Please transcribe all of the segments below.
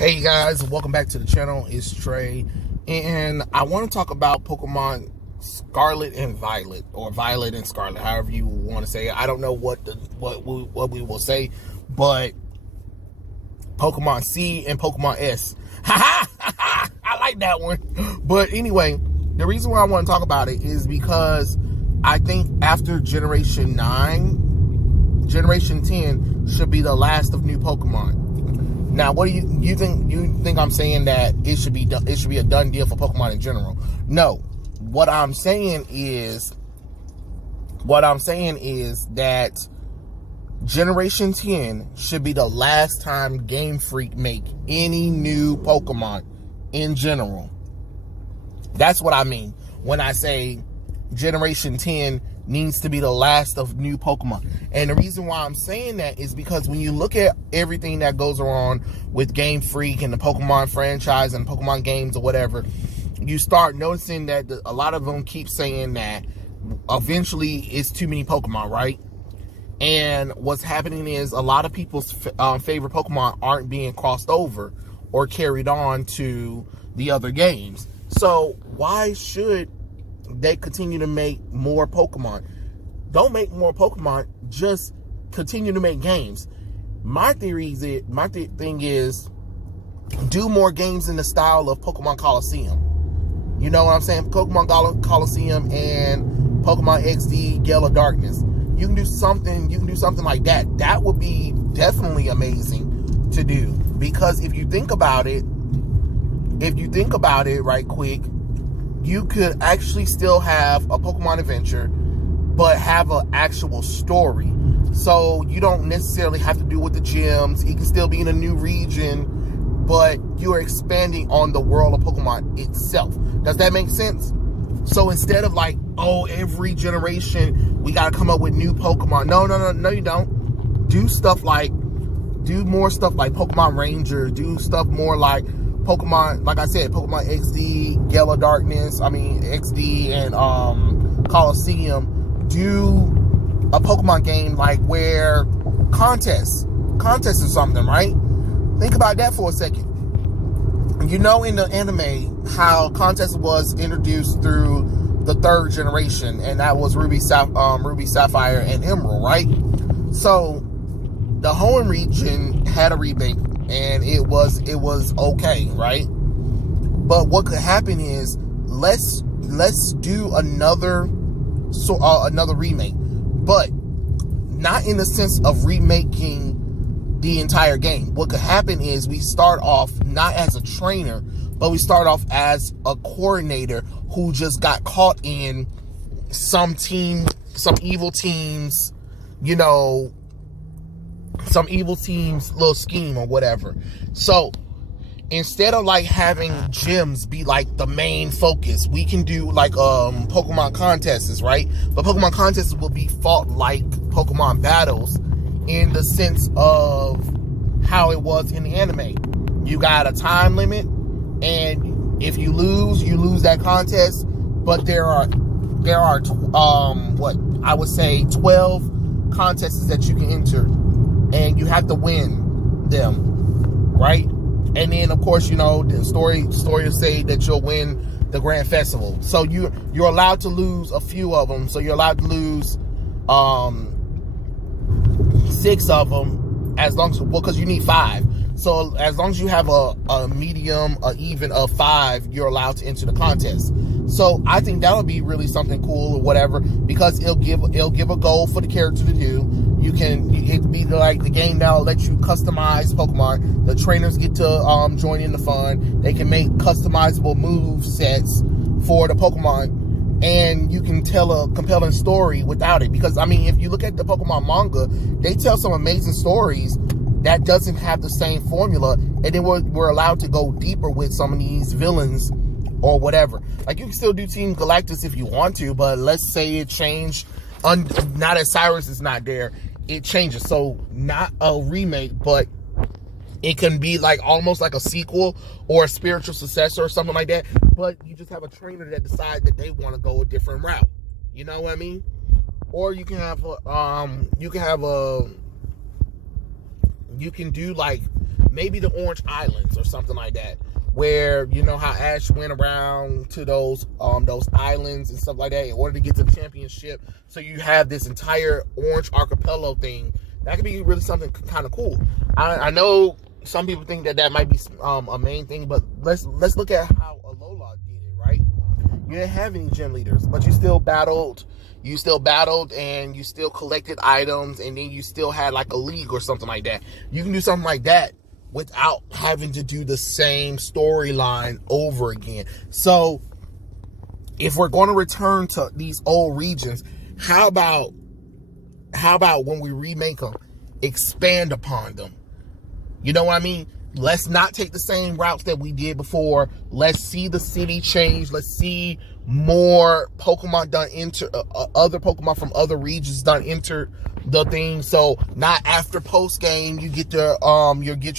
Hey guys, welcome back to the channel. It's Trey, and I want to talk about Pokemon Scarlet and Violet, or Violet and Scarlet, however you want to say it. I don't know what we will say, but Pokemon C and Pokemon S. I like that one. But anyway, the reason why I want to talk about it is because I think after Generation 9, Generation 10 should be the last of new Pokemon. Now, what do you think? You think I'm saying that it should be a done deal for Pokemon in general? No. What I'm saying is that Generation 10 should be the last time Game Freak make any new Pokemon in general. That's what I mean when I say Generation 10 needs to be the last of new Pokemon. And the reason why I'm saying that is because when you look at everything that goes on with Game Freak and the Pokemon franchise and Pokemon games or whatever, you start noticing that a lot of them keep saying that eventually it's too many Pokemon, right? And what's happening is a lot of people's favorite Pokemon aren't being crossed over or carried on to the other games. So why should they continue to make more Pokemon? Don't make more Pokemon, just continue to make games. My thing is do more games in the style of Pokemon Coliseum. You know what I'm saying? Pokemon Coliseum and Pokemon XD Gale of Darkness. You can do something like that. That would be definitely amazing to do, because if you think about it right quick, you could actually still have a Pokemon adventure, but have an actual story. So you don't necessarily have to do with the gyms. It can still be in a new region, but you're expanding on the world of Pokemon itself. Does that make sense? So instead of like, oh, every generation we gotta come up with new Pokemon. No, you don't. Do more stuff like Pokemon Ranger. Do stuff more like Pokemon, like I said, Pokemon XD, Gale of Darkness, XD and Coliseum. Do a Pokemon game like where contests or something, right? Think about that for a second. You know, in the anime, how contest was introduced through the third generation, and that was Ruby, Sapphire, and Emerald, right? So the home region had a remake, and it was okay, right? But what could happen is let's do another remake, but not in the sense of remaking the entire game. What could happen is we start off not as a trainer, but we start off as a coordinator who just got caught in some evil team's little scheme or whatever. So instead of like having gyms be like the main focus, we can do like Pokemon contests, right? But Pokemon contests will be fought like Pokemon battles in the sense of how it was in the anime. You got a time limit, and if you lose that contest. But there are what I would say 12 contests that you can enter, and you have to win them, right? And then of course, the story will say that you'll win the Grand Festival. So you're allowed to lose a few of them. So you're allowed to lose 6 of them, because you need 5. So as long as you have a medium, a even of 5, you're allowed to enter the contest. So I think that'll be really something cool or whatever, because it'll give a goal for the character to do. It'd be like the game that'll let you customize Pokemon. The trainers get to join in the fun. They can make customizable move sets for the Pokemon, and you can tell a compelling story without it. Because if you look at the Pokemon manga, they tell some amazing stories that doesn't have the same formula, and then we're allowed to go deeper with some of these villains or whatever. Like, you can still do Team Galactus if you want to, but let's say it changed. Now that Cyrus is not there, it changes. So not a remake, but it can be like almost like a sequel or a spiritual successor or something like that. But you just have a trainer that decides that they want to go a different route. You know what I mean? Or you can have you can do like maybe the Orange Islands or something like that, where you know how Ash went around to those islands and stuff like that in order to get to the championship. So you have this entire Orange Archipelago thing. That could be really something kind of cool. I know some people think that might be a main thing, but let's look at how Alola did it, right? You didn't have any gym leaders, but you still battled. You still battled and you still collected items, and then you still had like a league or something like that. You can do something like that without having to do the same storyline over again. So if we're going to return to these old regions, how about when we remake them, expand upon them? You know what I mean? Let's not take the same routes that we did before. Let's see the city change. Let's see more Pokemon done enter, other Pokemon from other regions done enter the thing. So not after post game you get your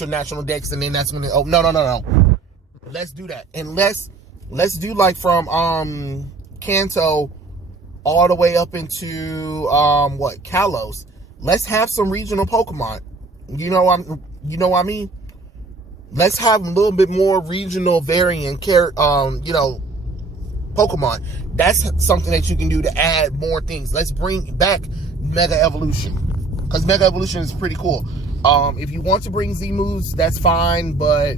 national dex, and then that's when no. Let's do that, and let's do like from Kanto all the way up into Kalos. Let's have some regional Pokemon. You know what I mean? Let's have a little bit more regional variant Pokemon. That's something that you can do to add more things. Let's bring back Mega Evolution, because Mega Evolution is pretty cool. If you want to bring Z moves, that's fine, but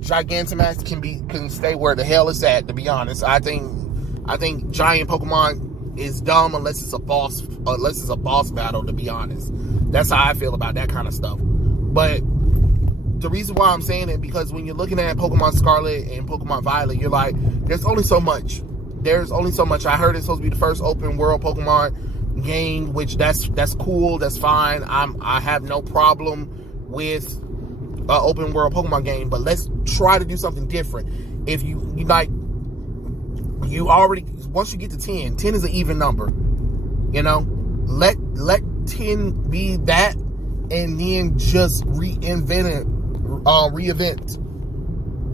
Gigantamax can stay where the hell it's at. To be honest, I think giant Pokemon is dumb unless it's a boss battle. To be honest, that's how I feel about that kind of stuff. But the reason why I'm saying it, because when you're looking at Pokemon Scarlet and Pokemon Violet, you're like, there's only so much. I heard it's supposed to be the first open world Pokemon game, which that's cool, that's fine. I have no problem with open world Pokemon game, but let's try to do something different. If you like, you already, once you get to 10 is an even number. You know, let 10 be that, and then just reinvent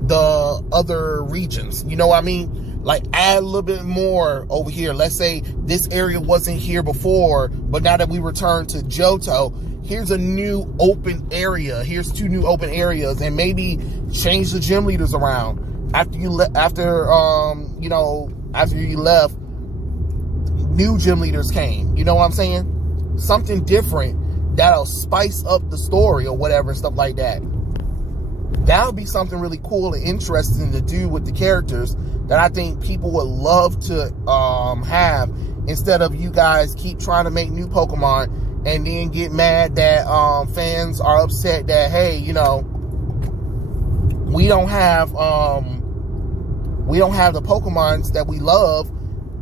the other regions. You know what I mean? Like, add a little bit more over here. Let's say this area wasn't here before, but now that we return to Johto, here's a new open area. Here's 2 new open areas, and maybe change the gym leaders around. After you left, new gym leaders came. You know what I'm saying? Something different that'll spice up the story or whatever and stuff like that. That would be something really cool and interesting to do with the characters that I think people would love to have, instead of you guys keep trying to make new Pokemon and then get mad that fans are upset that, hey, you know, we don't have the Pokemons that we love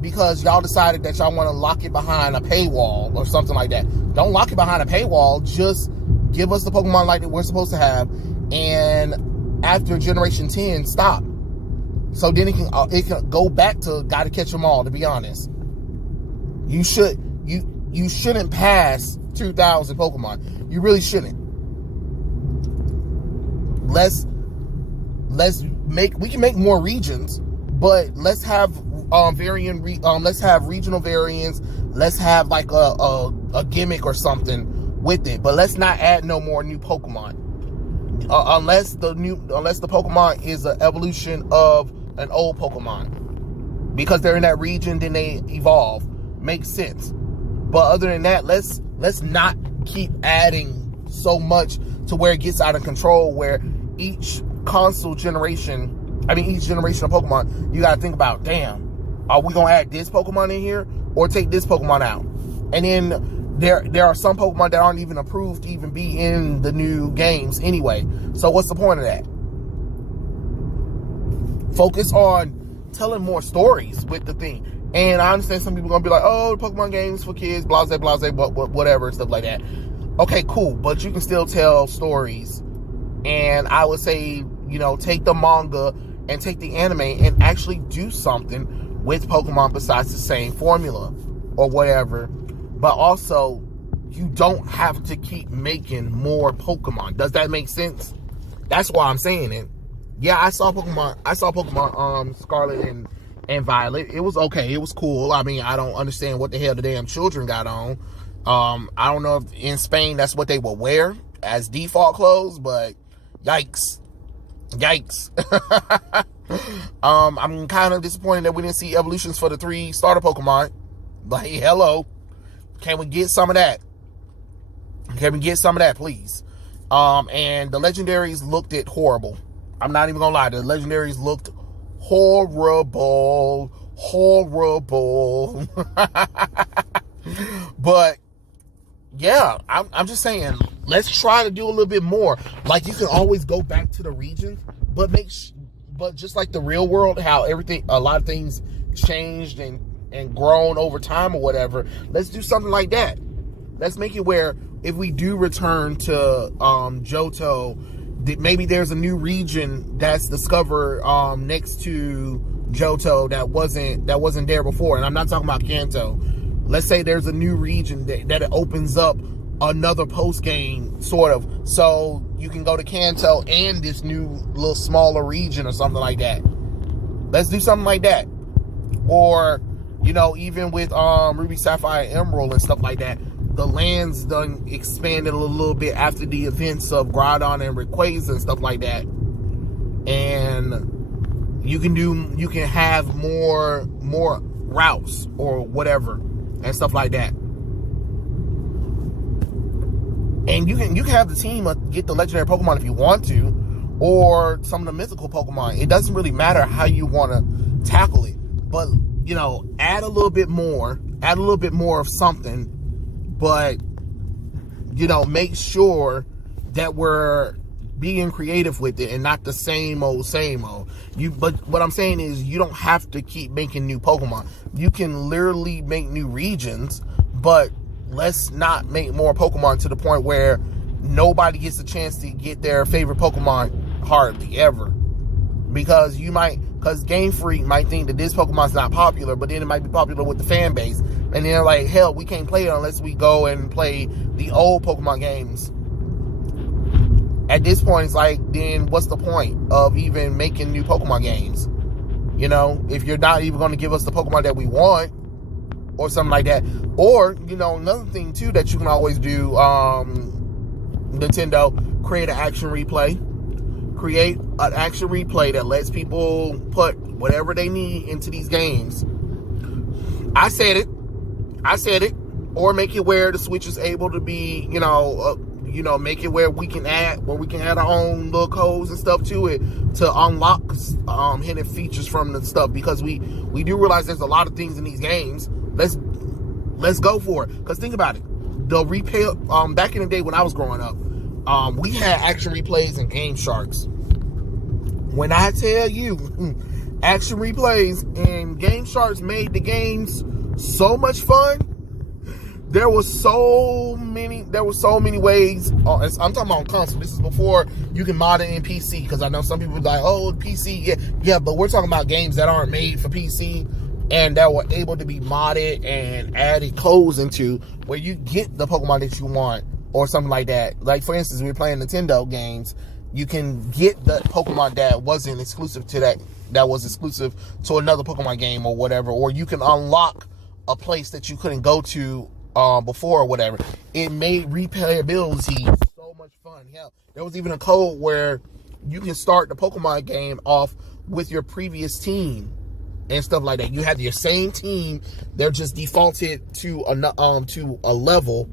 because y'all decided that y'all want to lock it behind a paywall or something like that. Don't lock it behind a paywall. Just give us the Pokemon like that we're supposed to have, and after Generation 10, stop. So then it can go back to gotta catch them all. To be honest, you shouldn't pass 2,000 Pokemon. You really shouldn't. We can make more regions, but let's have let's have regional variants. Let's have like a gimmick or something with it, but let's not add no more new Pokemon. Unless the Pokemon is an evolution of an old Pokemon, because they're in that region, then they evolve. Makes sense. But other than that, let's not keep adding so much to where it gets out of control, where each generation of Pokemon, you gotta think about, damn, are we gonna add this Pokemon in here or take this Pokemon out? And then there are some Pokemon that aren't even approved to even be in the new games anyway. So what's the point of that? Focus on telling more stories with the thing. And I understand some people are going to be like, oh, the Pokemon games for kids, blase, whatever, stuff like that. Okay, cool. But you can still tell stories. And I would say, you know, take the manga and take the anime and actually do something with Pokemon besides the same formula or whatever. But also, you don't have to keep making more Pokemon. Does that make sense? That's why I'm saying it. Yeah, I saw Pokemon Scarlet and Violet. It was okay. It was cool. I mean, I don't understand what the hell the damn children got on. I don't know if in Spain that's what they would wear as default clothes, but Yikes. I'm kind of disappointed that we didn't see evolutions for the 3 starter Pokemon. Like, hello. Can we get some of that? Please? And the legendaries looked horrible. I'm not even gonna lie. The legendaries looked horrible. But yeah, I'm just saying, let's try to do a little bit more. Like, you can always go back to the regions, but just like the real world, how a lot of things changed and grown over time or whatever. Let's do something like that. Let's make it where if we do return to Johto, maybe there's a new region that's discovered next to Johto that wasn't there before. And I'm not talking about Kanto. Let's say there's a new region that it opens up another post game, sort of, so you can go to Kanto and this new little smaller region or something like that. Let's do something like that. Or, even with Ruby, Sapphire, Emerald and stuff like that, the lands done expanded a little bit after the events of Groudon and Rayquaza and stuff like that. And you can have more routes or whatever and stuff like that. And you can have the team get the legendary Pokemon if you want to, or some of the mythical Pokemon. It doesn't really matter how you want to tackle it, but add a little bit more of something, but make sure that we're being creative with it and not the same old. But what I'm saying is, you don't have to keep making new Pokemon. You can literally make new regions, but let's not make more Pokemon to the point where nobody gets a chance to get their favorite Pokemon hardly ever. Because Game Freak might think that this Pokemon's not popular, but then it might be popular with the fan base. And then they're like, hell, we can't play it unless we go and play the old Pokemon games. At this point, it's like, then what's the point of even making new Pokemon games? If you're not even going to give us the Pokemon that we want, or something like that. Or, another thing too that you can always do, Nintendo, create an action replay. Create an action replay that lets people put whatever they need into these games. I said it. Or make it where the Switch is able to be, make it where we can add our own little codes and stuff to it to unlock hidden features from the stuff, because we do realize there's a lot of things in these games. Let's go for it. Because think about it. The replay, back in the day when I was growing up, we had action replays and Game Sharks. When I tell you, action replays and Game Sharks made the games so much fun. There were so many ways. I'm talking about console. This is before you can mod it in PC, because I know some people are like, oh, PC, yeah, but we're talking about games that aren't made for PC and that were able to be modded and added codes into, where you get the Pokemon that you want or something like that. Like, for instance, we're playing Nintendo games, you can get the Pokemon that wasn't exclusive to that was exclusive to another Pokemon game or whatever, or you can unlock a place that you couldn't go to before or whatever. It made replayability so much fun. Hell, there was even a code where you can start the Pokemon game off with your previous team and stuff like that. You have your same team, they're just defaulted to a level,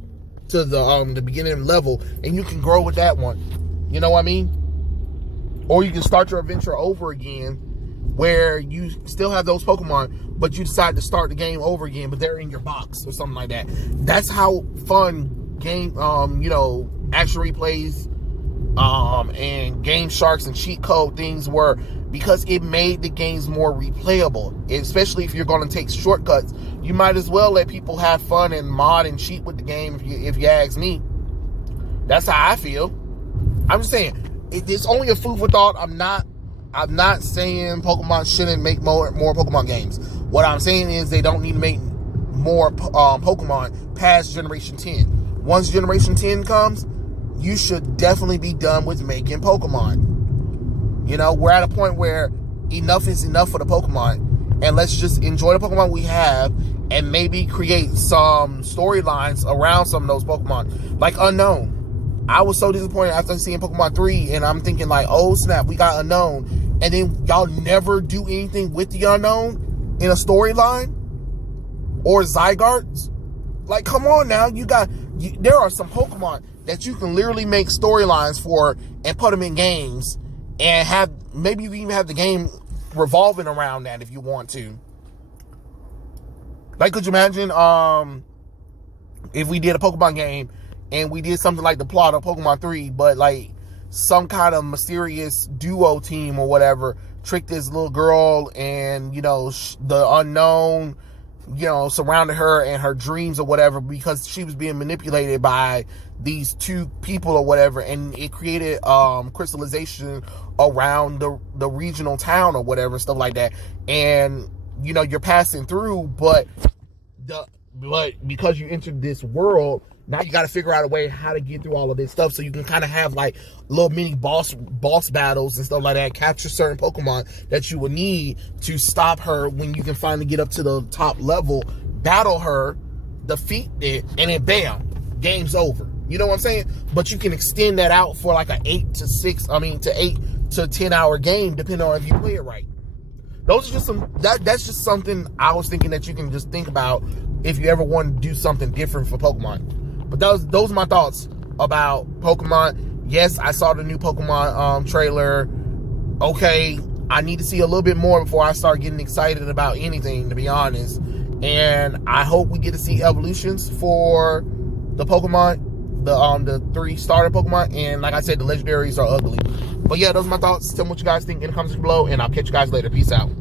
to the beginning level, and you can grow with that one. You know what I mean? Or you can start your adventure over again, where you still have those Pokemon, but you decide to start the game over again, but they're in your box or something like that. That's how fun game, action replays, and Game Sharks and cheat code things were, because it made the games more replayable. Especially if you're going to take shortcuts, you might as well let people have fun and mod and cheat with the game. If you ask me, that's how I feel. I'm just saying, it's only a food for thought. I'm not saying Pokemon shouldn't make more Pokemon games. What I'm saying is they don't need to make more Pokemon past Generation 10. Once Generation 10 comes, you should definitely be done with making Pokemon. We're at a point where enough is enough for the Pokemon, and let's just enjoy the Pokemon we have and maybe create some storylines around some of those Pokemon. Like Unknown. I was so disappointed after seeing Pokemon 3, and I'm thinking like, oh snap, we got Unknown, and then y'all never do anything with the Unknown in a storyline or Zygardes. Like, come on now, there are some Pokemon that you can literally make storylines for and put them in games, and have, maybe you even have the game revolving around that if you want to. Like, could you imagine if we did a Pokemon game and we did something like the plot of Pokemon 3, but like some kind of mysterious duo team or whatever tricked this little girl, and the Unknown surrounded her and her dreams or whatever, because she was being manipulated by these two people or whatever, and it created crystallization around the regional town or whatever, stuff like that. And you're passing through, but because you entered this world, now you got to figure out a way how to get through all of this stuff, so you can kind of have like little mini boss battles and stuff like that, capture certain Pokemon that you would need to stop her when you can finally get up to the top level, battle her, defeat it, and then bam, game's over. You know what I'm saying? But you can extend that out for like an 8 to 10 hour game, depending on if you play it right. Those are just that's just something I was thinking that you can just think about if you ever want to do something different for Pokemon. But those are my thoughts about Pokemon. Yes, I saw the new Pokemon trailer. Okay, I need to see a little bit more before I start getting excited about anything, to be honest. And I hope we get to see evolutions for the Pokemon, the 3 starter Pokemon. And like I said, the legendaries are ugly. But yeah, those are my thoughts. Tell me what you guys think in the comments below, and I'll catch you guys later. Peace out.